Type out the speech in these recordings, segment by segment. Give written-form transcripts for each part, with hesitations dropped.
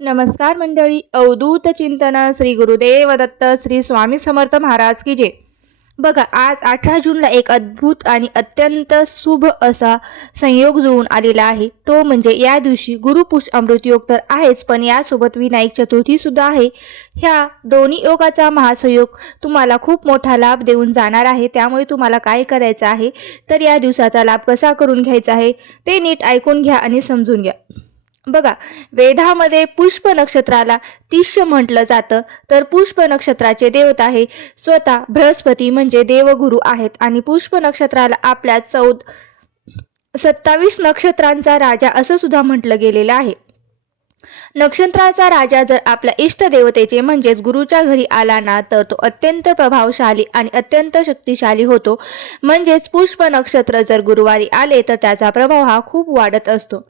नमस्कार मंडळी. अवधूत चिंतन श्री गुरुदेव दत्त श्री स्वामी समर्थ महाराज की जय. बघा, आज 18 जूनला एक अद्भुत आणि अत्यंत शुभ असा संयोग जुळून आलेला आहे. तो म्हणजे या दिवशी गुरुपुष्य अमृत योग तर आहेच, पण यासोबत विनायक चतुर्थी सुद्धा आहे. ह्या दोन्ही योगाचा महासंयोग तुम्हाला खूप मोठा लाभ देऊन जाणार आहे. त्यामुळे तुम्हाला काय करायचं आहे, तर या दिवसाचा लाभ कसा करून घ्यायचा आहे ते नीट ऐकून घ्या आणि समजून घ्या. बघा, वेदामध्ये पुष्प नक्षत्राला तिष्य म्हटलं जातं. तर पुष्प नक्षत्राचे देवता आहे स्वतः बृहस्पती म्हणजे देवगुरु आहेत. आणि पुष्प नक्षत्राला आपल्या 27 नक्षत्रांचा राजा असं सुद्धा म्हटलं गेलेलं आहे. नक्षत्राचा राजा जर आपल्या इष्ट देवतेचे म्हणजेच गुरुच्या घरी आला ना, तर तो अत्यंत प्रभावशाली आणि अत्यंत शक्तिशाली होतो. म्हणजेच पुष्प नक्षत्र जर गुरुवारी आले तर त्याचा प्रभाव हा खूप वाढत असतो.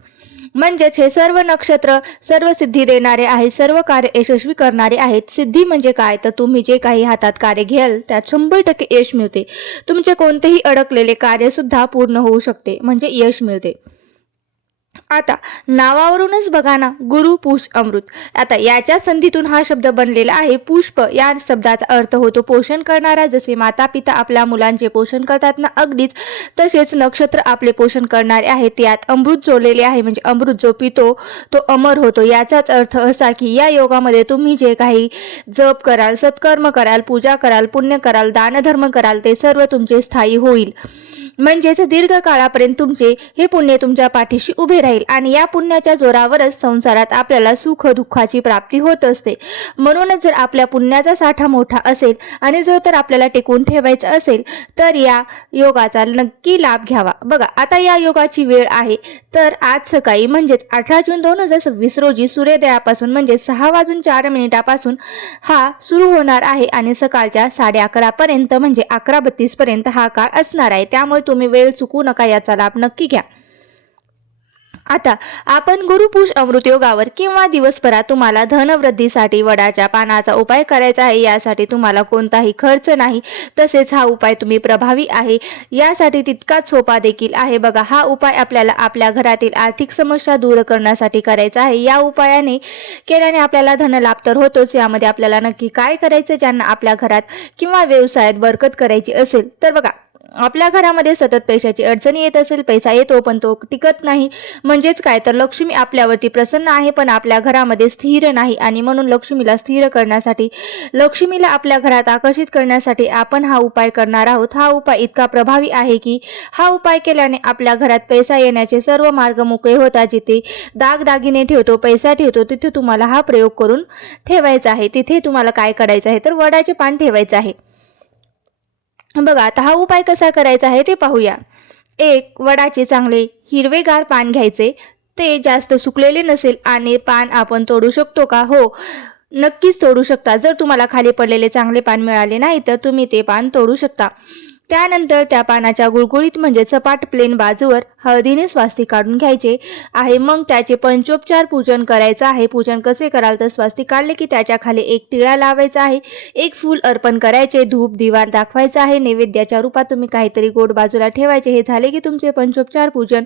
म्हणजेच हे सर्व नक्षत्र सर्व सिद्धी देणारे आहेत, सर्व कार्य यशस्वी करणारे आहेत. सिद्धी म्हणजे काय, तर तुम्ही जे काही हातात कार्य घ्याल त्यात 100% यश मिळते. तुमचे कोणतेही अडकलेले कार्य सुद्धा पूर्ण होऊ शकते, म्हणजे यश मिळते. आता नावावरूनच बघा ना, गुरु पुष्प अमृत. आता याच्या संधीतून हा शब्द बनलेला आहे. पुष्प या शब्दाचा अर्थ होतो पोषण करणारा. जसे माता पिता आपल्या मुलांचे पोषण करतात ना, अगदीच तसेच नक्षत्र आपले पोषण करणारे आहेत. यात अमृत जोडलेले आहे, म्हणजे अमृत जो पितो तो अमर होतो. याचाच अर्थ असा की या योगामध्ये तुम्ही जे काही जप कराल, सत्कर्म कराल, पूजा कराल, पुण्य कराल, दानधर्म कराल, ते सर्व तुमचे स्थायी होईल. म्हणजेच दीर्घ काळापर्यंत तुमचे हे पुण्य तुमच्या पाठीशी उभे राहील. आणि या पुण्याच्या जोरावरच संसारात आपल्याला सुख दुःखाची प्राप्ती होत असते. म्हणूनच जर आपल्या पुण्याचा साठा मोठा असेल आणि जो तर आपल्याला टिकवून ठेवायचा असेल तर या योगाचा नक्की लाभ घ्यावा. बघा, आता या योगाची वेळ आहे तर आज सकाळी म्हणजेच 18 जून 2026 रोजी सूर्योदयापासून म्हणजे 6:04 पासून हा सुरू होणार आहे आणि सकाळच्या 11:30 पर्यंत म्हणजे 11:32 पर्यंत हा काळ असणार आहे. त्यामुळे तुम्ही वेळ चुकू नका, याचा लाभ नक्की घ्या. आता आपण गुरुपुष्य अमृत योगावर किंवा दिवसभरात तुम्हाला धनवृद्धीसाठी वडाच्या पानाचा उपाय करायचा आहे. यासाठी तुम्हाला कोणताही खर्च नाही, तसेच हा उपाय तुम्ही प्रभावी आहे यासाठी तितकाच सोपा देखील आहे. बघा, हा उपाय आपल्याला आपल्या घरातील आर्थिक समस्या दूर करण्यासाठी करायचा आहे. या उपायाने केल्याने आपल्याला धनलाभ तर होतोच. यामध्ये आपल्याला नक्की काय करायचं, ज्यांना आपल्या घरात किंवा व्यवसायात बरकत करायची असेल तर बघा, आपल्या घरामध्ये सतत पैशाची अडचणी येत असेल, पैसा येतो पण तो टिकत नाही. म्हणजेच काय, तर लक्ष्मी आपल्यावरती प्रसन्न आहे पण आपल्या घरामध्ये स्थिर नाही. आणि म्हणून लक्ष्मीला स्थिर करण्यासाठी, लक्ष्मीला आपल्या घरात आकर्षित करण्यासाठी आपण हा उपाय करणार आहोत. हा उपाय इतका प्रभावी आहे की हा उपाय केल्याने आपल्या घरात पैसा येण्याचे सर्व मार्ग मोकळे होतात. जिथे दागदागिने ठेवतो, पैसा ठेवतो, तिथे तुम्हाला हा प्रयोग करून ठेवायचा आहे. तिथे तुम्हाला काय करायचं आहे, तर वडाचे पान ठेवायचं आहे. बघा, आता हा उपाय कसा करायचा आहे ते पाहूया. एक वडाचे चांगले हिरवेगार पान घ्यायचे. ते जास्त सुकलेले नसेल आणि पान आपण तोडू शकतो का? हो, नक्कीच तोडू शकता. जर तुम्हाला खाली पडलेले चांगले पान मिळाले नाही तर तुम्ही ते पान तोडू शकता. त्यानंतर त्या पानाच्या गुळगुळीत म्हणजे सपाट प्लेन बाजूवर हळदीने स्वास्तिक काढून घ्यायचे आहे. मग त्याचे पंचोपचार पूजन करायचं आहे. पूजन कसे कराल, तर स्वास्तिक काढले की त्याच्या खाली एक टिळा लावायचा आहे, एक फूल अर्पण करायचे, धूप दिवा दाखवायचा आहे, नैवेद्याच्या रूपात तुम्ही काहीतरी गोड बाजूला ठेवायचे. हे झाले की तुमचे पंचोपचार पूजन.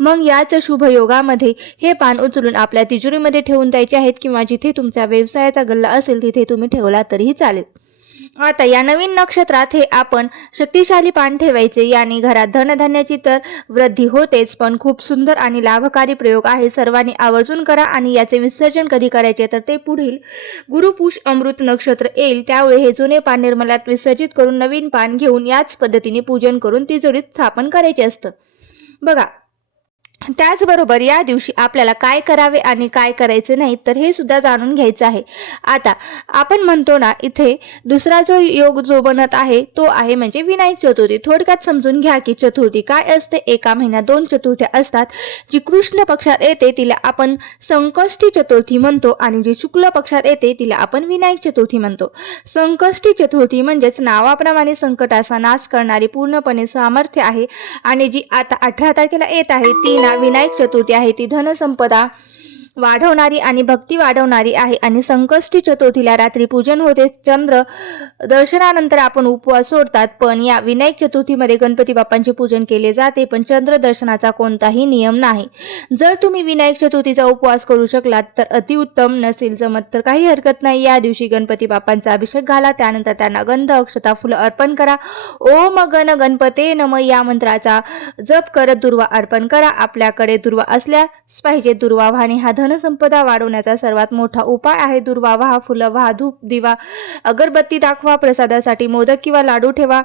मग याच शुभ योगामध्ये हे पान उचलून आपल्या तिजोरीमध्ये ठेवून द्यायचे आहेत किंवा जिथे तुमच्या व्यवसायाचा गल्ला असेल तिथे तुम्ही ठेवला तरीही चालेल. आता या नवीन नक्षत्रात हे आपण शक्तिशाली पान ठेवायचे. याने घरात धनधान्याची तर वृद्धी होतेच, पण खूप सुंदर आणि लाभकारी प्रयोग आहे. सर्वांनी आवर्जून करा. आणि याचे विसर्जन कधी करायचे, तर ते पुढील गुरुपुष्य अमृत नक्षत्र येईल त्यावेळी हे जुने पान निर्मलात विसर्जित करून नवीन पान घेऊन याच पद्धतीने पूजन करून तिजोरीत स्थापन करायचे असतं. बघा, त्याचबरोबर या दिवशी आपल्याला काय करावे आणि काय करायचे नाही तर हे सुद्धा जाणून घ्यायचं आहे. आता आपण म्हणतो ना, इथे दुसरा जो योग जो बनत आहे तो आहे म्हणजे विनायक चतुर्थी. थोडक्यात समजून घ्या की चतुर्थी काय असते. एका महिन्यात 2 चतुर्थ्या असतात. जी कृष्ण पक्षात येते तिला आपण संकष्टी चतुर्थी म्हणतो आणि जी शुक्ल पक्षात येते तिला आपण विनायक चतुर्थी म्हणतो. संकष्टी चतुर्थी म्हणजेच नावाप्रमाणे संकटाचा नाश करणारी पूर्णपणे सामर्थ्य आहे. आणि जी आता 18 तारखेला येत आहे ती विनायक चतुर्थी आहे. ती धनसंपदा वाढवणारी आणि भक्ती वाढवणारी आहे आणि संकष्टी चतुर्थीला रात्री पूजन होते. चंद्र दर्शनानंतर आपण उपवास सोडतात, पण या विनायक चतुर्थीमध्ये गणपती बाप्पांचे पूजन केले जाते, पण चंद्र दर्शनाचा कोणताही नियम नाही. जर तुम्ही विनायक चतुर्थीचा उपवास करू शकलात तर अतिउत्तम, नसेल जमत तर काही हरकत नाही. या दिवशी गणपती बाप्पांचा अभिषेक घाला, त्यानंतर त्यांना गंध, अक्षता, फुलं अर्पण करा. ओम गण गणपते नम या मंत्राचा जप करत दुर्वा अर्पण करा. आपल्याकडे दुर्वा असल्यास पाहिजे. दुर्वा वाहणे हा धनसंपदा वाढवण्याचा सर्वात मोठा उपाय आहे. दुर्वा वाहा, फुलं वाहा, धूप दिवा अगरबत्ती दाखवा, प्रसादासाठी मोदक किंवा लाडू ठेवा.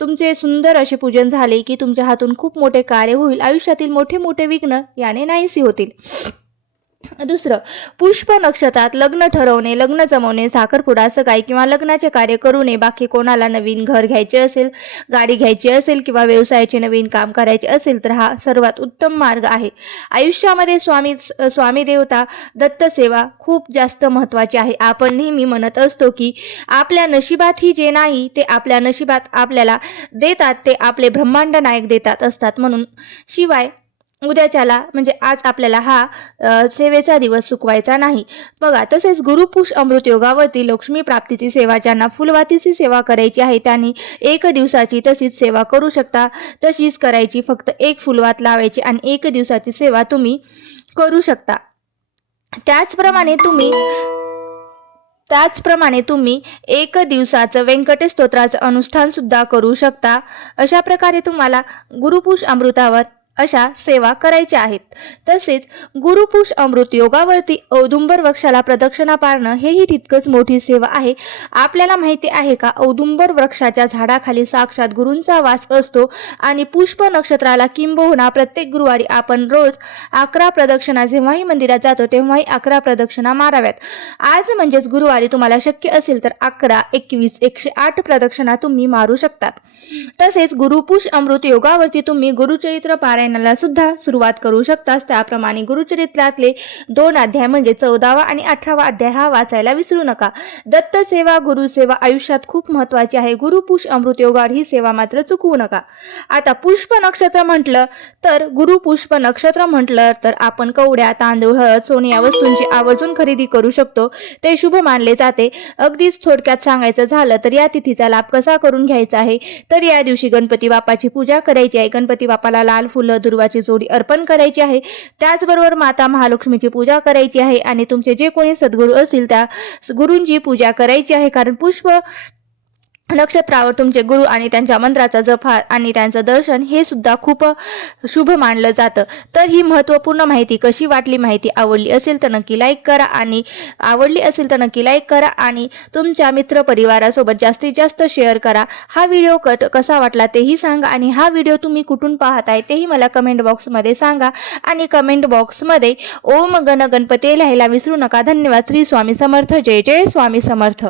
तुमचे सुंदर असे पूजन झाले की तुमच्या हातून खूप मोठे कार्य होईल. आयुष्यातील मोठे मोठे विघ्न याने नाहीसे होतील. दुसरं, पुष्प नक्षत्रात लग्न ठरवणे, लग्न जमवणे, साखरपुडा, सगाई किंवा लग्नाचे कार्य करू नये. बाकी कोणाला नवीन घर घ्यायचे असेल, गाडी घ्यायची असेल किंवा व्यवसायाचे नवीन काम करायचे असेल तर हा सर्वात उत्तम मार्ग आहे. आयुष्यामध्ये स्वामी देवता दत्त सेवा खूप जास्त महत्त्वाची आहे. आपण नेहमी म्हणत असतो की आपल्या नशिबात ही जे नाही ते आपल्या नशिबात आपल्याला देतात, ते आपले ब्रह्मांड नायक देतात असतात. म्हणून शिवाय उद्याच्याला म्हणजे आज आपल्याला हा सेवेचा दिवस चुकवायचा नाही. बघा, तसेच गुरुपुष अमृत योगावरती लक्ष्मी प्राप्तीची सेवा, ज्यांना फुलवातीची सेवा करायची आहे त्यांनी 1 दिवसाची तशीच सेवा करू शकता. तशीच करायची, फक्त 1 फुलवात लावायची आणि 1 दिवसाची सेवा तुम्ही करू शकता. त्याचप्रमाणे तुम्ही 1 दिवसाचं व्यंकटेश स्तोत्राचं अनुष्ठान सुद्धा करू शकता. अशा प्रकारे तुम्हाला गुरुपुष अमृतावर अशा सेवा करायच्या आहेत. तसेच गुरुपुष अमृत योगावरती औदुंबर वृक्षाला प्रदक्षिणा पाळणं हेही तितकंच मोठी सेवा आहे. आपल्याला माहिती आहे का, औदुंबर वृक्षाच्या झाडाखाली साक्षात गुरूंचा वास असतो आणि पुष्प नक्षत्राला किंबहुना प्रत्येक गुरुवारी आपण रोज 11 प्रदक्षिणा, जेव्हाही मंदिरात जातो तेव्हाही 11 प्रदक्षिणा माराव्यात. आज म्हणजेच गुरुवारी तुम्हाला शक्य असेल तर 11, 21, 108 प्रदक्षिणा तुम्ही मारू शकतात. तसेच गुरुपुष अमृत योगावरती तुम्ही गुरुचरित्र पारायणाला सुद्धा सुरुवात करू शकतास. त्याप्रमाणे गुरुचरित्रातले 2 अध्याय म्हणजे 14वा आणि 18वा अध्याय हा वाचायला विसरू नका. दत्त सेवा, गुरुसेवा आयुष्यात खूप महत्त्वाची आहे. गुरुपुष अमृत योगावर ही सेवा मात्र चुकवू नका. आता पुष्प नक्षत्र म्हटलं तर, गुरुपुष्प नक्षत्र म्हटलं तर आपण कवड्या, तांदूळ, हळद, सोने या वस्तूंची आवर्जून खरेदी करू शकतो. ते शुभ मानले जाते. अगदीच थोडक्यात सांगायचं झालं तर या तिथीचा लाभ कसा करून घ्यायचा आहे तर या दिवशी गणपती बाप्पाची पूजा करायची आहे. गणपती बाप्पाला लाल फुलं, दुर्वाची जोडी अर्पण करायची आहे. त्याचबरोबर माता महालक्ष्मीची पूजा करायची आहे आणि तुमचे जे कोणी सद्गुरू असतील त्या गुरूंची पूजा करायची आहे. कारण पुष्प नक्षत्रावर तुमचे गुरु आणि त्यांच्या मंत्राचा जप आणि त्यांचं दर्शन हे सुद्धा खूप शुभ मानलं जातं. तर ही महत्त्वपूर्ण माहिती कशी वाटली, माहिती आवडली असेल तर नक्की लाईक करा आणि तुमच्या मित्रपरिवारासोबत जास्तीत जास्त शेअर करा. हा व्हिडिओ कसा वाटला तेही सांगा आणि हा व्हिडिओ तुम्ही कुठून पाहताय तेही मला कमेंट बॉक्समध्ये सांगा आणि कमेंट बॉक्समध्ये ओम गण गणपते लिहायला विसरू नका. धन्यवाद. श्री स्वामी समर्थ. जय जय स्वामी समर्थ.